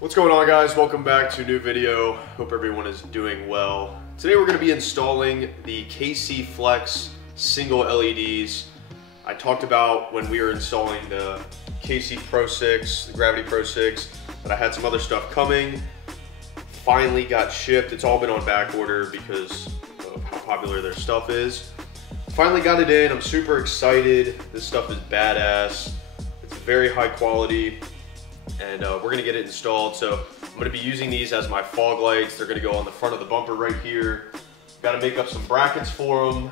What's going on, guys? Welcome back to a new video. Hope everyone is doing well. Today we're going to be installing the KC Flex single LEDs. I talked about when we were installing the KC Pro 6, the Gravity Pro 6, that I had some other stuff coming. Finally got shipped. It's all been on back order because of how popular their stuff is. Finally got it in. I'm super excited. This stuff is badass. It's very high quality. And we're gonna get it installed. So I'm gonna be using these as my fog lights. They're gonna go on the front of the bumper right here. Gotta make up some brackets for them,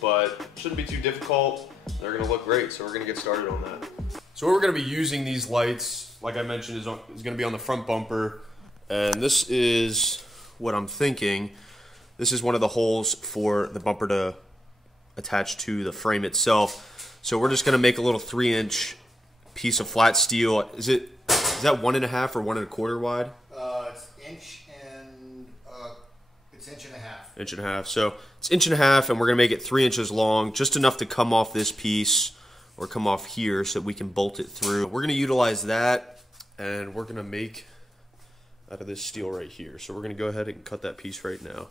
but shouldn't be too difficult. They're gonna look great, so we're gonna get started on that. So what we're gonna be using these lights, like I mentioned, is gonna be on the front bumper. And this is what I'm thinking. This is one of the holes for the bumper to attach to the frame itself. So we're just gonna make a little 3-inch piece of flat steel. Is that 1.5 or 1 1/4 wide? It's inch and it's 1.5 inches. 1.5 inches. So it's 1.5 inches, and we're gonna make it 3 inches long, just enough to come off this piece or come off here so that we can bolt it through. We're gonna utilize that, and we're gonna make out of this steel right here. So we're gonna go ahead and cut that piece right now.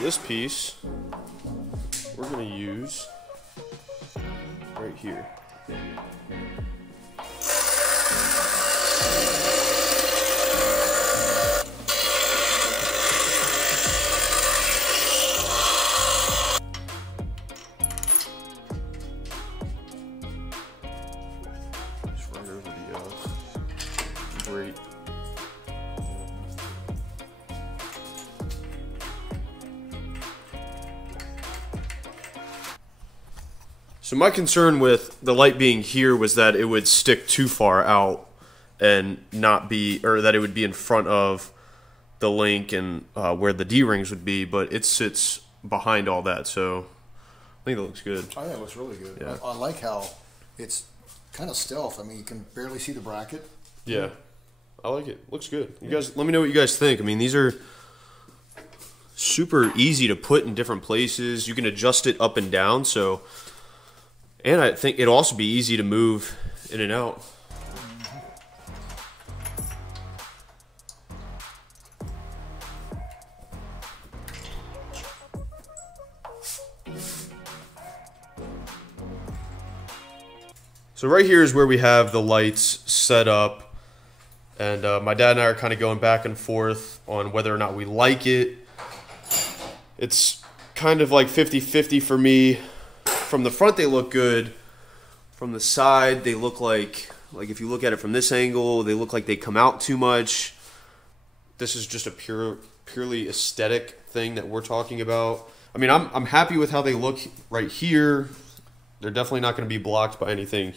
This piece we're going to use right here. Just right over the grate. So my concern with the light being here was that it would stick too far out and not be, or that it would be in front of the link and where the D-rings would be, but it sits behind all that, so I think it looks good. I think it looks really good. Yeah. I like how it's kind of stealth. I mean, you can barely see the bracket. Yeah, I like it. Looks good. You guys, let me know what you guys think. I mean, these are super easy to put in different places. You can adjust it up and down, so... And I think it'll also be easy to move in and out. So right here is where we have the lights set up. And my dad and I are kind of going back and forth on whether or not we like it. It's kind of like 50-50 for me. From the front, they look good. From the side, they look like if you look at it from this angle, they look like they come out too much. This is just a purely aesthetic thing that we're talking about. I mean, I'm happy with how they look right here. They're definitely not going to be blocked by anything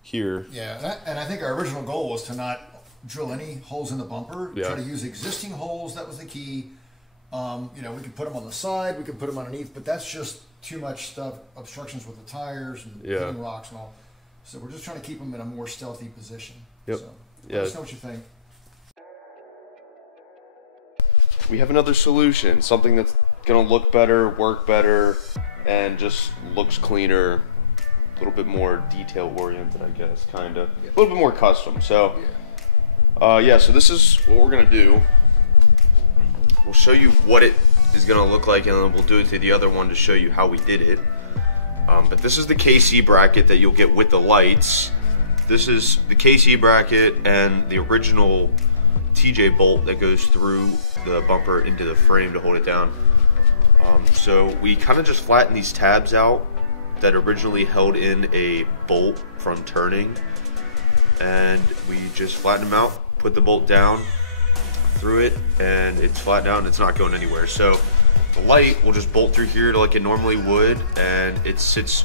here. Yeah, and I think our original goal was to not drill any holes in the bumper. Yeah. Try to use existing holes. That was the key. You know, we could put them on the side, we could put them underneath, but that's just too much stuff, obstructions with the tires and hitting rocks and all. So we're just trying to keep them in a more stealthy position. Yep. So let us know what you think. We have another solution, something that's going to look better, work better, and just looks cleaner, a little bit more detail-oriented, I guess, kind of. Yeah. A little bit more custom. So, yeah, so this is what we're going to do. We'll show you what it is going to look like, and then we'll do it to the other one to show you how we did it. But this is the KC bracket that you'll get with the lights. This is the KC bracket and the original TJ bolt that goes through the bumper into the frame to hold it down. So we kind of just flattened these tabs out that originally held in a bolt from turning, and we just flattened them out, put the bolt down through it, and it's flat down, it's not going anywhere. So the light will just bolt through here like it normally would, and it sits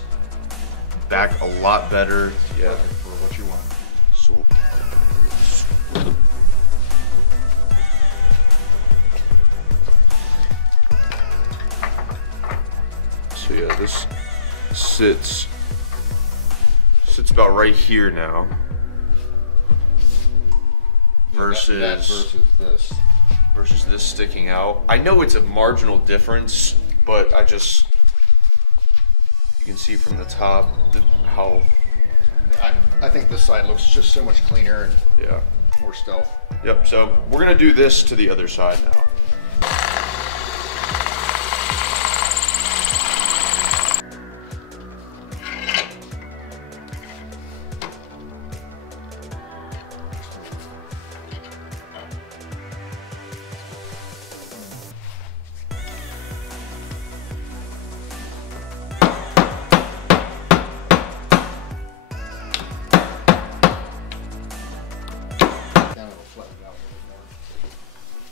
back a lot better. Yeah, for what you want. So yeah, this sits about right here now. versus that versus this. Versus this sticking out. I know it's a marginal difference, but you can see from the top how. I think this side looks just so much cleaner and yeah, more stealth. Yep, so we're gonna do this to the other side now.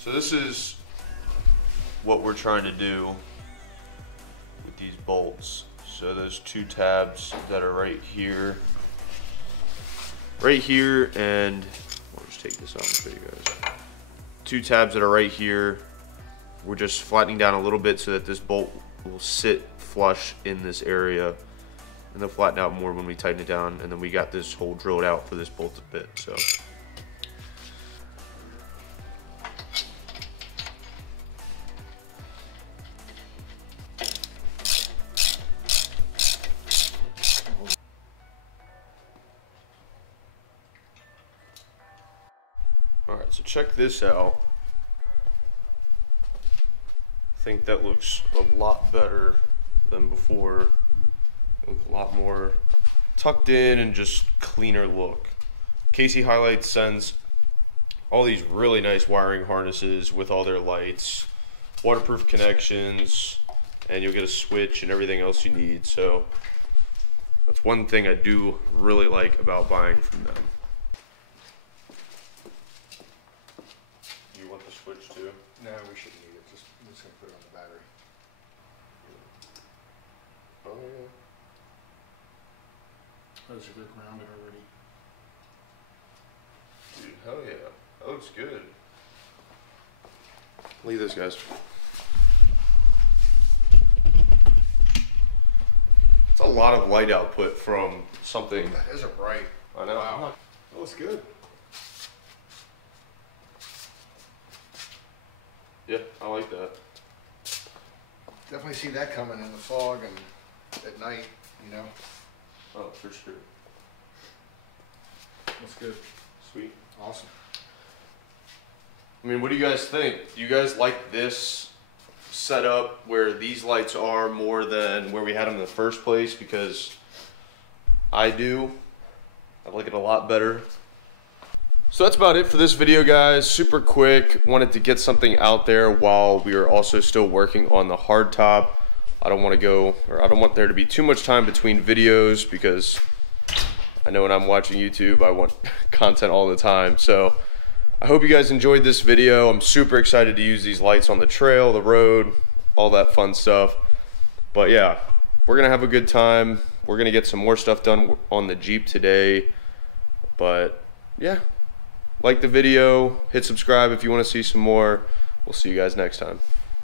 So this is what we're trying to do with these bolts. So those two tabs that are right here, and I'll just take this out and show you guys. Two tabs that are right here, we're just flattening down a little bit so that this bolt will sit flush in this area, and they'll flatten out more when we tighten it down. And then we got this hole drilled out for this bolted bit. So. Alright, so check this out. I think that looks a lot better than before. It looks a lot more tucked in and just cleaner look. HiLiTES sends all these really nice wiring harnesses with all their lights, waterproof connections, and you'll get a switch and everything else you need. So that's one thing I do really like about buying from them. No, we shouldn't need it. I'm just going to put it on the battery. Oh, yeah. Those are good grounded already. Dude, hell yeah. That looks good. Look at this, guys. It's a lot of light output from something. That isn't right. I know. Wow. That looks good. Yeah, I like that. Definitely see that coming in the fog and at night, you know. Oh, for sure. That's good. Sweet. Awesome. I mean, what do you guys think? Do you guys like this setup where these lights are more than where we had them in the first place? Because I do. I like it a lot better. So that's about it for this video, guys. Super quick. Wanted to get something out there while we are also still working on the hardtop. I don't want there to be too much time between videos because I know when I'm watching YouTube, I want content all the time. So I hope you guys enjoyed this video. I'm super excited to use these lights on the trail, the road, all that fun stuff. But yeah, we're gonna have a good time. We're gonna get some more stuff done on the Jeep today. But yeah. Like the video, hit subscribe if you want to see some more. We'll see you guys next time.